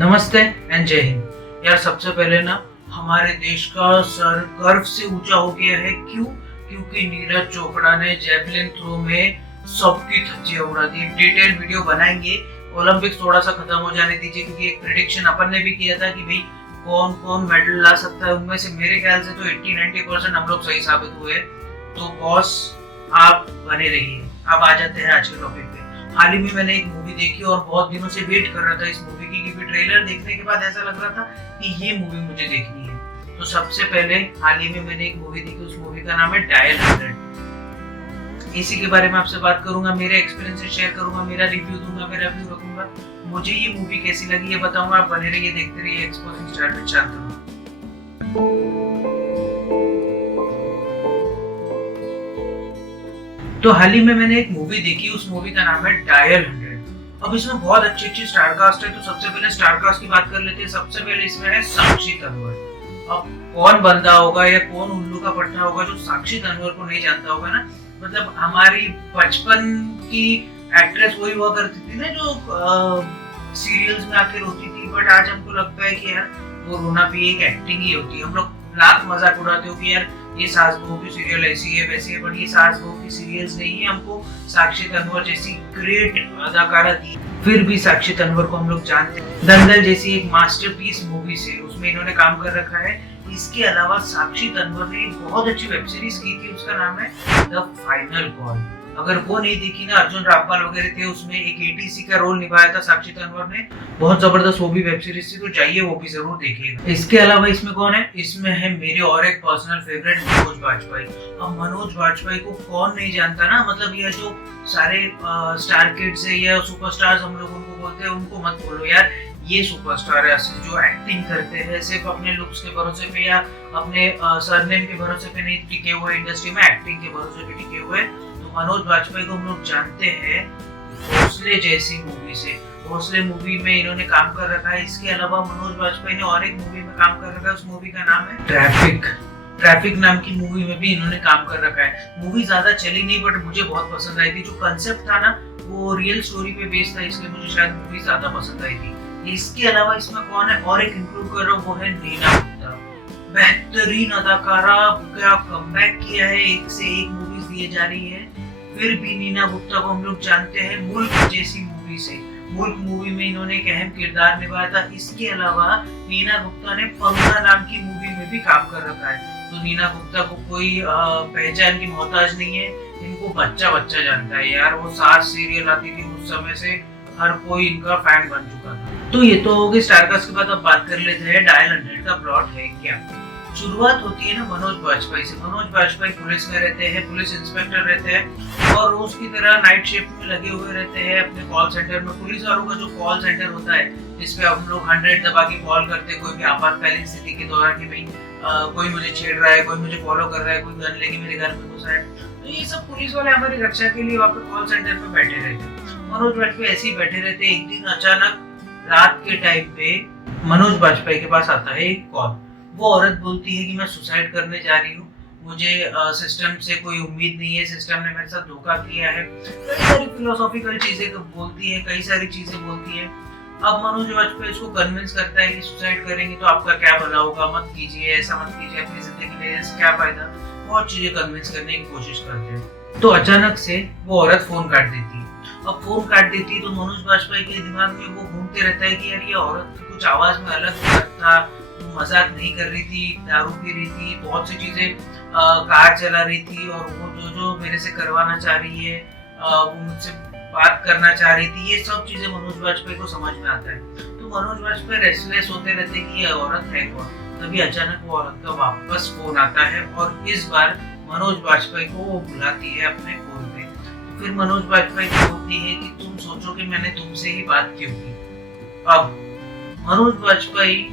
नमस्ते एंड जय हिंद। यार सबसे पहले ना हमारे देश का सर गर्व से ऊंचा हो गया है। क्यों? क्योंकि नीरज चोपड़ा ने जेवलिन थ्रो में सबकी धज्जियां उड़ा दी। डिटेल वीडियो बनाएंगे। ओलंपिक्स थोड़ा सा खत्म हो जाने दीजिए, क्योंकि एक प्रेडिक्शन अपन ने भी किया था कि भाई कौन कौन मेडल ला सकता है। उनमें से मेरे ख्याल से तो 80-90% हम लोग सही साबित हुए। तो बॉस आप बने रहिए। अब आ जाते हैं आज के टॉपिक पे। हाल ही में मैंने एक मूवी देखी और बहुत दिनों से वेट कर रहा था इस मूवी की, क्योंकि ट्रेलर देखने के बाद ऐसा लग रहा था कि ये मूवी मुझे देखनी है। तो सबसे पहले हाल ही में मैंने एक मूवी देखी, उस मूवी का नाम है डायल 100। इसी के बारे में आपसे बात करूंगा, मेरे एक्सपीरियंस शेयर करूंगा, मेरा रिव्यू दूंगा, मेरा व्यू रखूंगा, मुझे ये मूवी कैसी लगी ये बताऊंगा। आप बने रहिए, देखते रहिए एक्सपोजिंग स्टार विद शांतनु। तो हाल ही में मैंने एक मूवी देखी, उस मूवी का नाम है डायल 100। अब इसमें बहुत अच्छी अच्छी स्टार कास्ट है। तो सबसे पहले स्टार कास्ट की बात कर लेते हैं। सबसे पहले इसमें है साक्षी तन्वर। अब कौन बंदा होगा या कौन उल्लू का पट्टा होगा जो साक्षी तन्वर को नहीं जानता होगा ना। मतलब हमारी बचपन की एक्ट्रेस वही हुआ करती थी ना, जो सीरियल्स में आके रोती थी। बट आज हमको लगता है कि यार वो रोना भी एक एक्टिंग ही होती है। हम लोग लाख मजाक उड़ाते हो कि यार ये सास बहू की सीरियल ऐसी है वैसी है, बट ये सास बहू की सीरियल्स नहीं है। हमको साक्षी तन्वर जैसी ग्रेट अदाकारा दी, फिर भी साक्षी तन्वर को हम लोग जानते हैं दंगल जैसी एक मास्टरपीस मूवी से, उसमें इन्होंने काम कर रखा है। इसके अलावा साक्षी तन्वर ने एक बहुत अच्छी वेब सीरीज की थी, उसका नाम है द फाइनल कॉल। अगर वो नहीं देखी ना, अर्जुन रामपाल वगैरह थे उसमें, एक एटीसी का रोल निभाया था साक्षी तन्वर ने। बहुत जबरदस्त वो भी वेब सीरीज थी, तो जाइए वो भी जरूर देखिएगा। इसके अलावा इसमें कौन है? इसमें है मेरे और एक पर्सनल फेवरेट मनोज बाजपेयी। अब मनोज बाजपेयी को कौन नहीं जानता ना। मतलब ये जो सारे स्टार किड्स है या सुपरस्टार्स हम लोग उनको बोलते हैं, उनको मत बोलो यार, ये सुपरस्टार है जो एक्टिंग करते हैं सिर्फ अपने लुक्स के भरोसे पे या अपने सरनेम के भरोसे पे नहीं टिके हुए, इंडस्ट्री में एक्टिंग के भरोसे पे टिके हुए। मनोज बाजपेयी को हम लोग जानते हैं भोसले जैसी मूवी से। भोसले मूवी में इन्होंने काम कर रखा है। इसके अलावा मनोज बाजपेयी ने और एक मूवी में काम कर रखा है, उस मूवी का नाम है ट्रैफिक। ट्रैफिक नाम की मूवी में भी इन्होंने काम कर रखा है। मूवी ज्यादा चली नहीं, बट मुझे बहुत पसंद आई थी। जो कंसेप्ट था ना वो रियल स्टोरी पे बेस्ड था, इसलिए मुझे शायद मूवी ज्यादा पसंद आई थी। इसके अलावा इसमें कौन है और एक इंक्लूड कर रहा हूँ, वो है नीना गुप्ता। बेहतरीन अदाकारा, क्या कमबैक किया है, एक से एक मूवीज दिए जा रही है। फिर भी नीना गुप्ता को हम लोग जानते हैं मुल्क जैसी मूवी से। मुल्क मूवी में इन्होंने एक अहम किरदार निभाया था। इसके अलावा नीना गुप्ता ने पंगा नाम की मूवी में भी काम कर रखा है। तो नीना गुप्ता को कोई पहचान की मोहताज नहीं है, इनको बच्चा बच्चा जानता है यार। वो 7 सीरियल आती थी उस समय से, हर कोई इनका फैन बन चुका था। तो ये तो हो गई स्टारकास्ट के बाद अब बात कर लेते हैं डायल 100 का प्लॉट है क्या। शुरुआत होती है ना मनोज बाजपेयी से। मनोज बाजपेयी पुलिस में रहते हैं, पुलिस इंस्पेक्टर रहते हैं और रोज की तरह नाइट शिफ्ट में लगे हुए रहते हैं अपने कॉल सेंटर में। पुलिस वालों का जो कॉल सेंटर होता है जिसपे हम लोग 100 दबा के कॉल करते हैं कोई भी आपातकालीन स्थिति के दौरान कि भाई कोई मुझे छेड़ रहा है, कोई मुझे फॉलो कर रहा है, कोई गन लेके मेरे घर में घुसा है। तो ये सब पुलिस वाले हमारी रक्षा के लिए वहाँ पे कॉल सेंटर पे बैठे रहते हैं। मनोज बाजपेयी ऐसे ही बैठे रहते हैं। एक दिन अचानक रात के टाइम पे मनोज बाजपेयी के पास आता है एक कॉल। वो औरत बोलती है कि मैं सुसाइड करने जा रही हूँ, मुझे सिस्टम से कोई उम्मीद नहीं है, सिस्टम ने मेरे साथ धोखा किया है। कई सारी फिलोसॉफिकल चीजें बोलती है, कई सारी चीजें बोलती है। अब मनोज बाजपेयी इसको कन्विंस करता है कि सुसाइड करेंगे तो आपका क्या भला होगा, मत कीजिए, ऐसा मत कीजिए, अपनी जिंदगी में इससे क्या फायदा। बहुत चीजें कन्विंस करने की कोशिश करते हैं। तो अचानक से वो औरत फोन काट देती है। अब फोन काट देती है तो मनोज बाजपेयी के दिमाग में वो घूमते रहता है कि यार ये औरत कुछ आवाज में अलग था, मजाक नहीं कर रही थी, दारू पी रही थी, बहुत सी चीजें कार चला रही थी और वो जो मेरे से करवाना चाह रही है, वो मुझसे बात करना चाह रही थी। ये सब चीजें मनोज बाजपेयी को समझ में आता है। तो मनोज बाजपेयी रेस्टलेस होते रहते हैं कि ये औरत है कौन। तभी अचानक वो औरत का वापस फोन आता है और इस बार मनोज बाजपेयी को वो बुलाती है अपने फोन पे। तो फिर मनोज बाजपेयी बोलती है कि तुम सोचो कि मैंने तुमसे ही बात क्यों की। अब मनोज बाजपेयी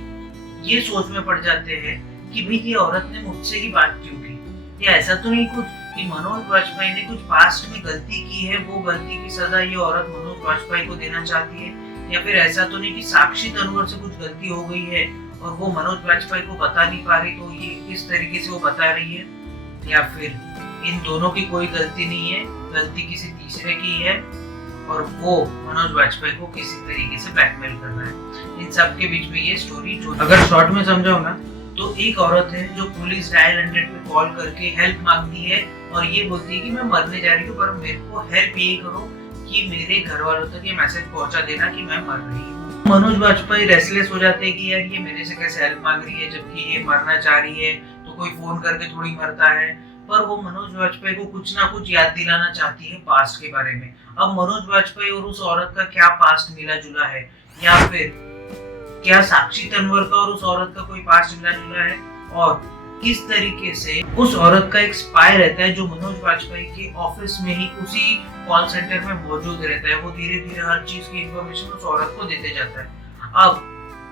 ये सोच में पड़ जाते हैं कि भाई ये औरत ने मुझसे ही बात क्यों की। या ऐसा तो नहीं कुछ कि मनोज बाजपेयी ने कुछ पास्ट में गलती की है, वो गलती की सजा ये औरत मनोज बाजपेयी को देना चाहती है। या फिर ऐसा तो नहीं कि साक्षी तन्वर से कुछ गलती हो गई है और वो मनोज बाजपेयी को बता नहीं पा रही, तो ये इस तरीके से वो बता रही है। या फिर इन दोनों की कोई गलती नहीं है, गलती किसी तीसरे की है। और वो मनोज वाजपेयी को किसी तरीके से ब्लैकमेल कर रहा है। इन सब के बीच में ये स्टोरी जो अगर शॉर्ट में समझाओ ना, तो एक औरत है जो पुलिस डायल 100 पे कॉल करके हेल्प मांगती है और ये बोलती है कि मैं मरने जा रही हूँ, पर मेरे को हेल्प ये करो कि मेरे घर वालों तक ये मैसेज पहुंचा देना कि मैं मर रही हूँ। मनोज वाजपेयी रेस्टलेस हो जाते हैं कि यार ये मेरे से कैसे हेल्प मांग रही है, जबकि ये मरना चाह रही है, तो कोई फोन करके थोड़ी मरता है। पर वो मनोज वाजपेयी को कुछ ना कुछ याद दिलाना चाहती है पास्ट के बारे में। अब मनोज वाजपेयी और उस औरत का क्या पास्ट मिला जुला है, या फिर क्या साक्षी तन्वर का और उस औरत का कोई पास्ट मिला जुला है, और किस तरीके से उस औरत का एक स्पाई रहता है जो मनोज वाजपेयी के ऑफिस में ही उसी कॉल सेंटर में मौजूद रहता है। वो धीरे धीरे हर चीज की इंफॉर्मेशन उस औरत को देते जाता है। अब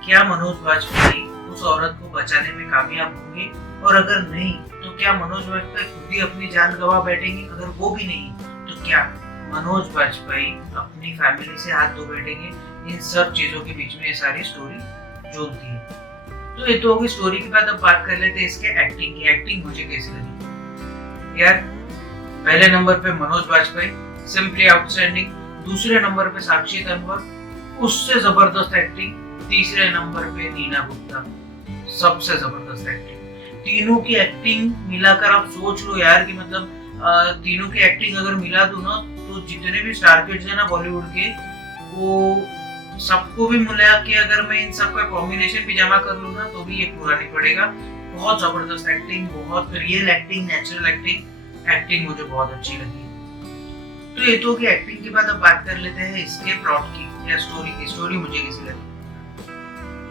क्या मनोज वाजपेयी उस औरत को बचाने में कामयाब होंगे, और अगर नहीं तो क्या मनोज वाजपेयी खुद ही अपनी जान गंवा बैठेंगे? अगर वो भी नहीं तो क्या मनोज वाजपेयी अपनी फैमिली से हाथ धो बैठेंगे? इन सब चीजों के बीच में ये सारी स्टोरी झूलती है। तो ये तो होगी स्टोरी के बाद अब बात कर लेते हैं इसके एक्टिंग की। एक्टिंग मुझे कैसी लगी? यार पहले नंबर पे मनोज वाजपेयी, सिंपली आउटस्टैंडिंग। दूसरे नंबर पे साक्षी तन्वर, उससे जबरदस्त एक्टिंग। तीसरे नंबर पे नीना गुप्ता, सबसे जबरदस्त एक्टिंग। तीनों की एक्टिंग मिलाकर आप सोच लो यार कि मतलब तीनों की एक्टिंग अगर मिला दो ना, तो जितने भी स्टार किड्स है ना बॉलीवुड के, वो सबको भी मिला के अगर मैं इन सबका कॉम्बिनेशन भी जमा कर लूँ ना, तो भी ये पूरा नहीं पड़ेगा। बहुत जबरदस्त एक्टिंग, बहुत real acting, natural acting. Acting मुझे बहुत अच्छी लगी। तो ये तो कि एक्टिंग के बाद अब बात कर लेते हैं इसके प्लॉट की या स्टोरी की। स्टोरी मुझे कैसी लगी?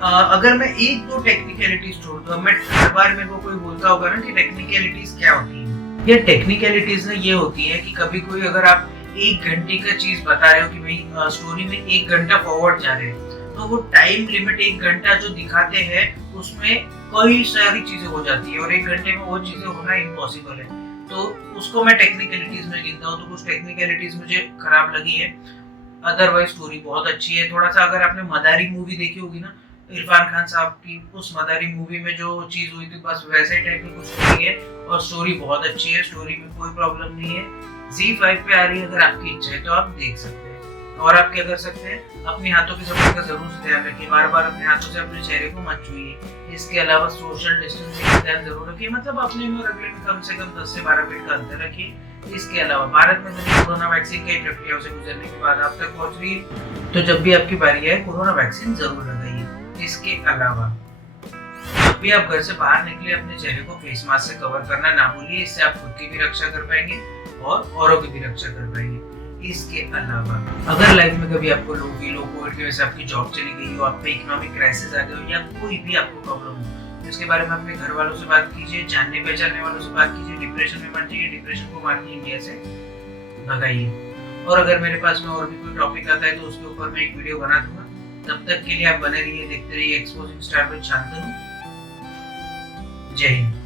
अगर मैं एक दो टेक्निकलिटीज छोड़ दूं, मैं हर बार मेरे को कोई बोलता होगा ना कि टेक्निकलिटीज क्या होती है। ये टेक्निकलिटीज ना ये होती है कि कभी कोई अगर आप 1 घंटे का चीज बता रहे हो कि भाई स्टोरी में 1 घंटा फॉरवर्ड जा रहे हैं, तो वो टाइम लिमिट 1 घंटा जो दिखाते हैं उसमें कई सारी चीजें हो जाती है और 1 घंटे में वो चीजें होना इम्पॉसिबल है। तो उसको मैं टेक्निकलिटीज में गिनता हूँ। तो कुछ टेक्निकलिटीज मुझे खराब लगी है, अदरवाइज स्टोरी बहुत अच्छी है। थोड़ा सा अगर आपने मदारी मूवी देखी होगी ना, इरफान खान साहब की, उस मदारी मूवी में जो चीज हुई थी बस वैसे टाइप की कुछ हुई है, और स्टोरी बहुत अच्छी है। स्टोरी में कोई प्रॉब्लम नहीं है। Z5 पे आ रही है, अगर आपकी इच्छा है तो आप देख सकते हैं। और आप क्या कर सकते हैं, अपने हाथों की सफाई का जरूर ध्यान रखिए। बार बार अपने हाथों से अपने चेहरे को मत छुइए। इसके अलावा सोशल डिस्टेंसिंग का ध्यान जरूर रखिए, मतलब अपने में और अगले में कम से कम 10 से 12 फीट का अंतर रखिए। इसके अलावा भारत में कोरोना वैक्सीन कई प्रक्रियाओं से गुजरने के बाद आप तक पहुंच रही है, तो जब भी आपकी बारी आए कोरोना वैक्सीन जरूर लगाइए। इसके अलावा जब भी आप घर से बाहर निकले, अपने चेहरे को फेस मास्क से कवर करना ना भूलिए। इससे आप खुद की भी रक्षा कर पाएंगे और औरों की भी रक्षा कर पाएंगे। इसके अलावा अगर लाइफ में कभी आपको लो फील हो, कोविड की वजह से आपकी जॉब चली गई हो, आप पे इकोनॉमिक क्राइसिस आ गए हो, या कोई भी आपको प्रॉब्लम हो, तो इसके बारे में अपने घर वालों से बात कीजिए, जानने पहचानने वालों से बात कीजिए। डिप्रेशन में मत जाइए, डिप्रेशन को मारिए, इंडिया से भगाइए। और अगर मेरे पास में और भी कोई टॉपिक आता है तो उसके ऊपर मैं एक वीडियो बना दूंगा। तब तक के लिए आप बने रहिए, देखते रहिए एक्सपोजिंग स्टार विद शांतनु। जय हिंद।